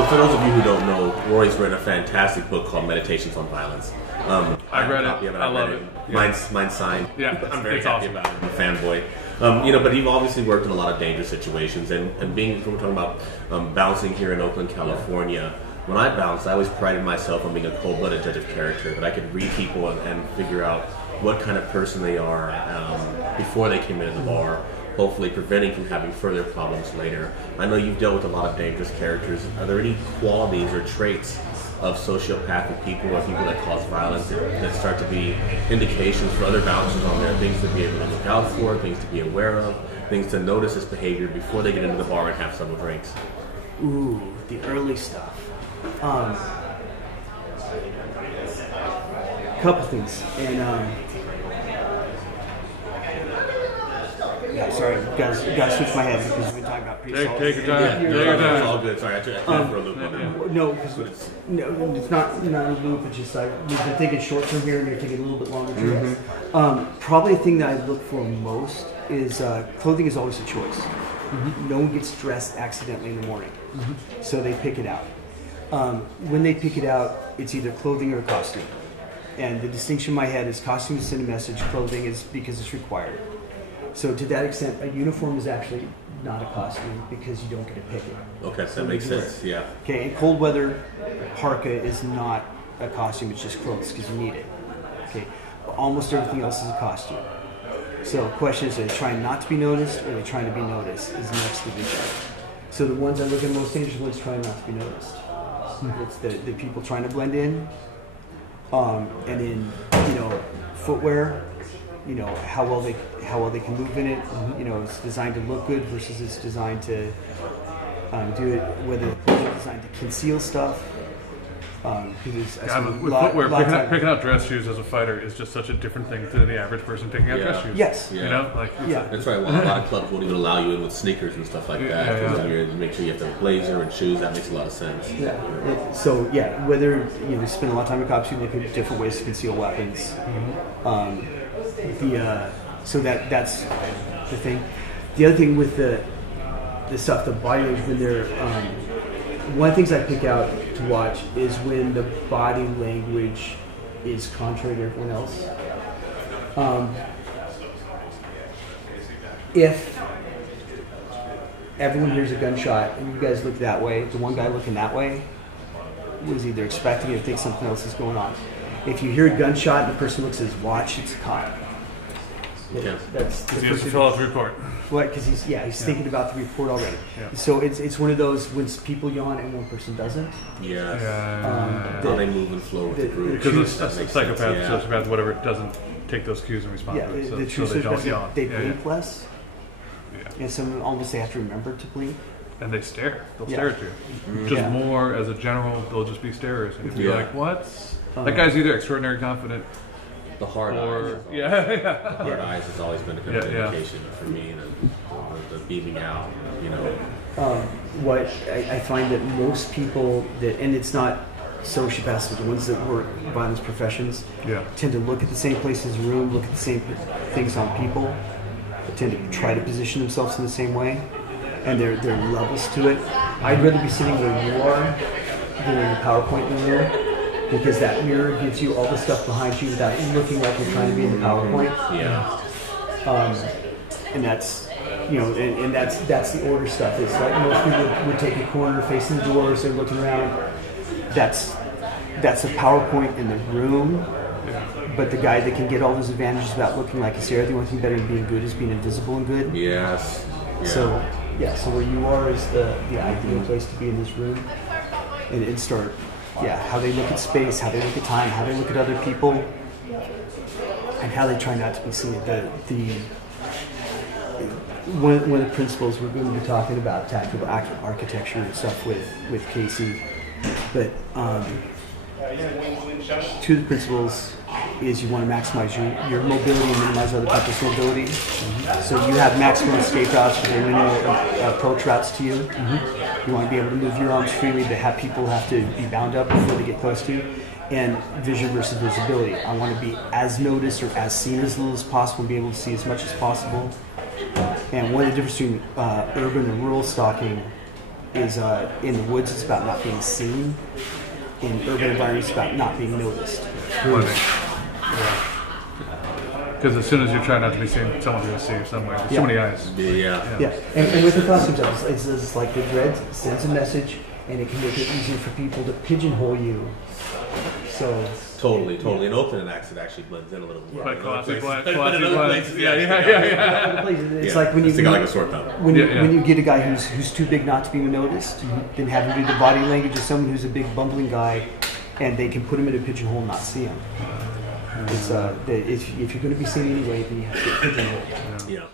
So for those of you who don't know, Rory's written a fantastic book called Meditations on Violence. I read it. I love it. Yeah. Mine's signed. Yeah, I'm very happy awesome. about it. I'm a fanboy. But you've obviously worked in a lot of dangerous situations, and being, we're talking about bouncing here in Oakland, California. When I bounced, I always prided myself on being a cold-blooded judge of character, that I could read people and figure out what kind of person they are before they came into the bar, hopefully preventing from having further problems later. I know you've dealt with a lot of dangerous characters. Are there any qualities or traits of sociopathic people or people that cause violence that start to be indications for other bouncers on there, things to be able to look out for, things to be aware of, things to notice this behavior before they get into the bar and have several drinks? Ooh, the early stuff. Couple things, and yeah, sorry, guys, switch my head because we've been talking about pre-salt. Take your time. It's all good. Sorry, I took for a loop on that. No, because it's not a loop. It's just like we've been thinking short term here, and you're thinking a little bit longer term. Probably the thing that I look for most is clothing is always a choice. No one gets dressed accidentally in the morning, so they pick it out. When they pick it out, it's either clothing or costume. And the distinction in my head is costume to send a message, clothing is because it's required. So to that extent, a uniform is actually not a costume because you don't get to pick it. Okay, that makes sense, yeah. Okay, in cold weather, parka is not a costume, it's just clothes because you need it. Okay, but almost everything else is a costume. So the question is, are they trying not to be noticed or are they trying to be noticed is the next division. So the ones I look at most dangerous ones trying not to be noticed. It's the people trying to blend in, and in footwear, how well they can move in it. It's designed to look good versus it's designed to do it. Whether it's designed to conceal stuff. With footwear, picking out dress shoes as a fighter is just such a different thing than the average person picking out dress shoes. Yes. Yeah. That's right. Well, a lot of clubs won't even allow you in with sneakers and stuff like that. You make sure you have to have a blazer and shoes. That makes a lot of sense. Yeah. Whether you spend a lot of time in costume, look at different ways to conceal weapons. So that's the thing. The other thing with the stuff, the body language, when they're one of the things I pick out to watch is when the body language is contrary to everyone else. If everyone hears a gunshot and you guys look that way, the one guy looking that way was either expecting it or thinks something else is going on. If you hear a gunshot and the person looks at his watch, it's a cop. Yeah. That's he has to fill out the report. What? Because he's thinking about the report already. Yeah. So it's one of those when people yawn and one person doesn't. Yeah. How they move and flow with the group. Because a psychopath, sociopath, whatever, doesn't take those cues and respond to it. The truth is they blink less. Yeah. And some almost they have to remember to blink. And they stare. They'll stare at you. Just more as a general, they'll just be starers. And you'll be like, what? That guy's either extraordinary confident. The hard eyes. The hard eyes has always been a good indication for me. The beaming out, What I find that most people and it's not sociopaths, but the ones that work violence professions, tend to look at the same places in the room, look at the same things on people, tend to try to position themselves in the same way, and there are levels to it. I'd rather be sitting where you are than in the PowerPoint in the room. Because that mirror gives you all the stuff behind you without looking like you're trying to be in the PowerPoint. And that's, and that's the order stuff. It's like most people would take a corner facing the doors, they're looking around. That's a PowerPoint in the room. But the guy that can get all those advantages about looking like he's there, the only thing better than being good is being invisible and good. Yes. Yeah. So where you are is the ideal place to be in this room. And start. How they look at space, how they look at time, how they look at other people, and how they try not to be seen. One of the principles we're going to be talking about tactical architecture and stuff with Casey, but two of the principles is you want to maximize your mobility and minimize other people's mobility. So you have maximum escape routes for their minimal approach routes to you. You want to be able to move your arms freely, but have people have to be bound up before they get close to you. And vision versus visibility. I want to be as noticed or as seen as little as possible and be able to see as much as possible. And one of the differences between urban and rural stalking is in the woods, it's about not being seen. In urban environments, it's about not being noticed. Because as soon as you're trying not to be seen, someone's going to see you somewhere. There's too many eyes. Yeah. And with the costumes, it's like the dread sends a message, and it can make it easier for people to pigeonhole you. So Totally. In Oakland, an accent actually blends in a little more. But classic blend. Yeah. It's like when you got like a sore thumb. when you get a guy who's too big not to be noticed, then have him do the body language of someone who's a big bumbling guy, and they can put him in a pigeonhole and not see him. It's if you're going to be seen anyway, then you have to get pigeonholed. Yeah.